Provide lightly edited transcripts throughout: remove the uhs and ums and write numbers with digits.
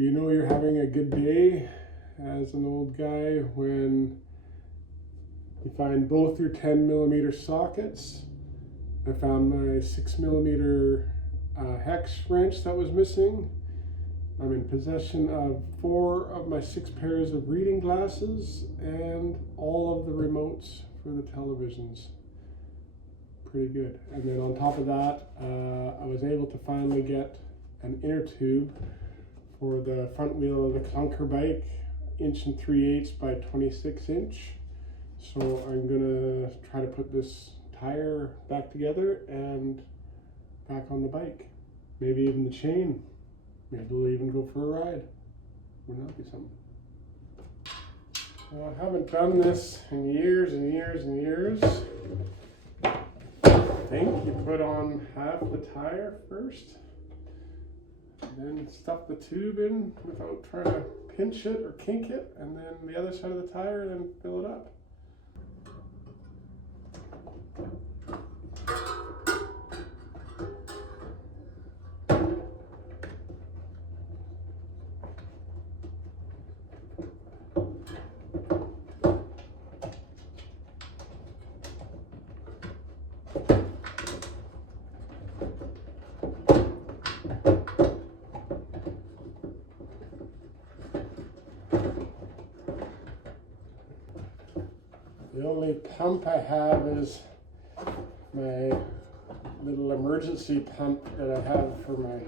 You know you're having a good day as an old guy when you find both your 10mm sockets. I found my 6mm hex wrench that was missing. I'm in possession of 4 of my 6 pairs of reading glasses and all of the remotes for the televisions. Pretty good. And then on top of that, I was able to finally get an inner tube for the front wheel of the clunker bike, 1 3/8 by 26 inch. So I'm gonna try to put this tire back together and back on the bike. Maybe even the chain. Maybe we'll even go for a ride. Wouldn't that be something? Well, I haven't done this in years and years and years. I think you put on half the tire first, then stuff the tube in without trying to pinch it or kink it, and then the other side of the tire, then fill it up. The only pump I have is my little emergency pump that I have for my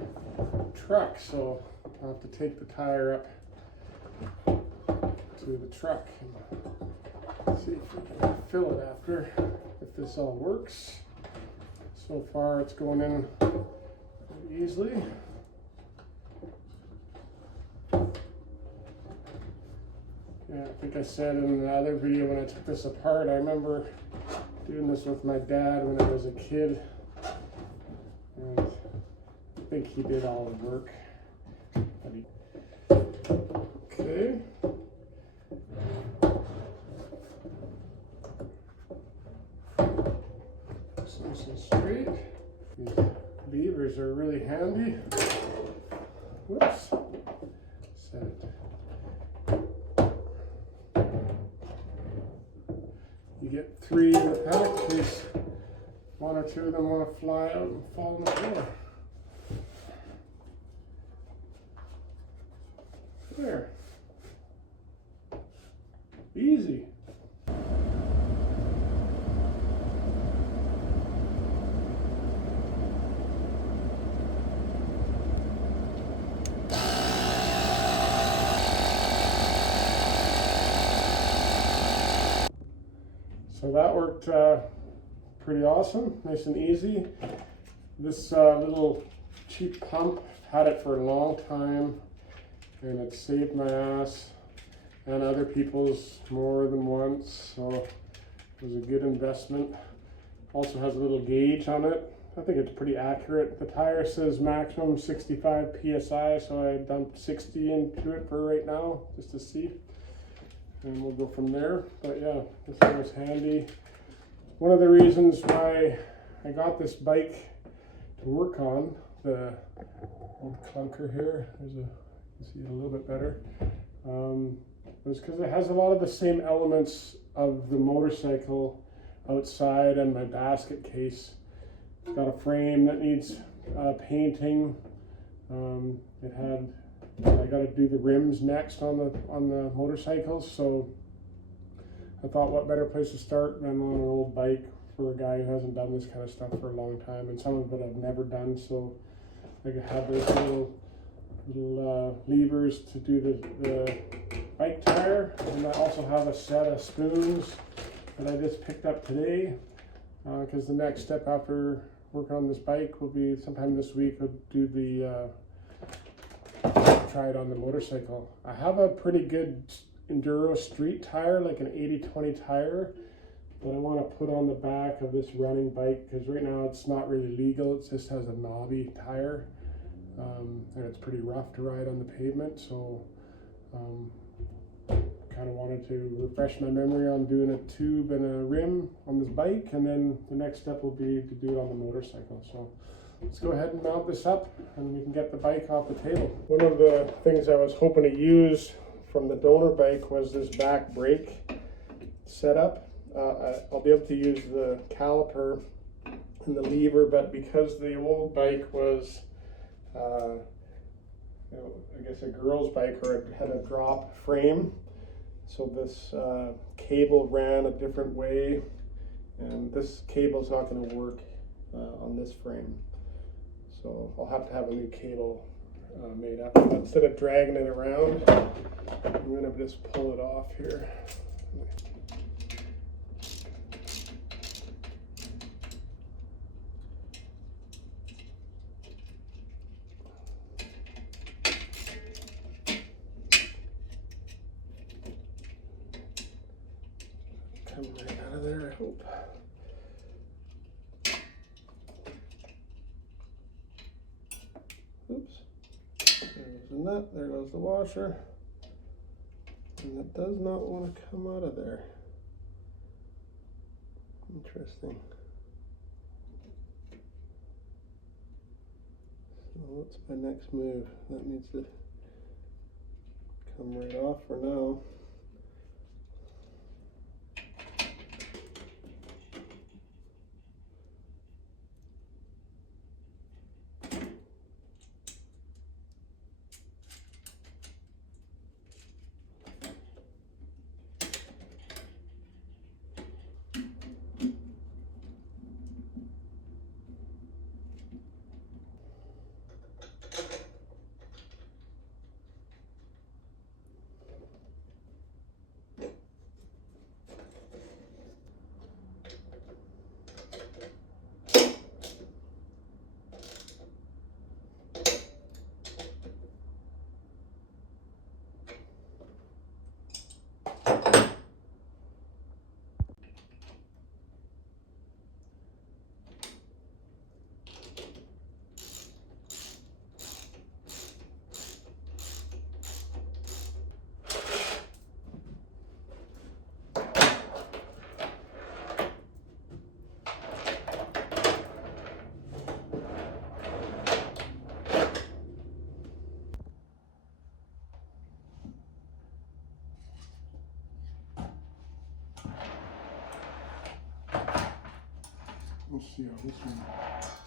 truck, so I'll have to take the tire up to the truck and see if we can fill it after, if this all works. So far it's going in pretty easily. Yeah, I think I said in the other video when I took this apart, I remember doing this with my dad when I was a kid, and I think he did all the work. Okay. This nice and straight. These levers are really handy. Whoops. Set it. You get 3 in the pack in case 1 or 2 of them want to fly out and fall on the floor. There. Easy. So that worked pretty awesome, nice and easy. This little cheap pump, had it for a long time, and it saved my ass and other people's more than once, so it was a good investment. Also has a little gauge on it. I think it's pretty accurate. The tire says maximum 65 PSI, so I dumped 60 into it for right now, just to see. And we'll go from there. But yeah, this thing was handy. One of the reasons why I got this bike to work on, the old clunker here, you can see it a little bit better, was because it has a lot of the same elements of the motorcycle outside and my basket case. It's got a frame that needs painting. I got to do the rims next on the motorcycles, so I thought what better place to start than on an old bike for a guy who hasn't done this kind of stuff for a long time, and some of it I've never done. So I have those little levers to do the bike tire, and I also have a set of spoons that I just picked up today, because the next step after working on this bike will be sometime this week. I'll do the try it on the motorcycle. I have a pretty good enduro street tire, like an 80/20 tire, that I want to put on the back of this running bike, because right now it's not really legal. It just has a knobby tire, and it's pretty rough to ride on the pavement, so kind of wanted to refresh my memory on doing a tube and a rim on this bike, and then the next step will be to do it on the motorcycle. So let's go ahead and mount this up and we can get the bike off the table. One of the things I was hoping to use from the donor bike was this back brake setup. I'll be able to use the caliper and the lever, but because the old bike was I guess a girl's bike, or it had a drop frame, so this cable ran a different way, and this cable is not going to work on this frame, so I'll have to have a new cable made up. But instead of dragging it around, I'm going to just pull it off here. Come right out of there, I hope. Oops. There's the nut, there goes the washer. And that does not want to come out of there. Interesting. So what's my next move? That needs to come right off for now. Let's see how this one.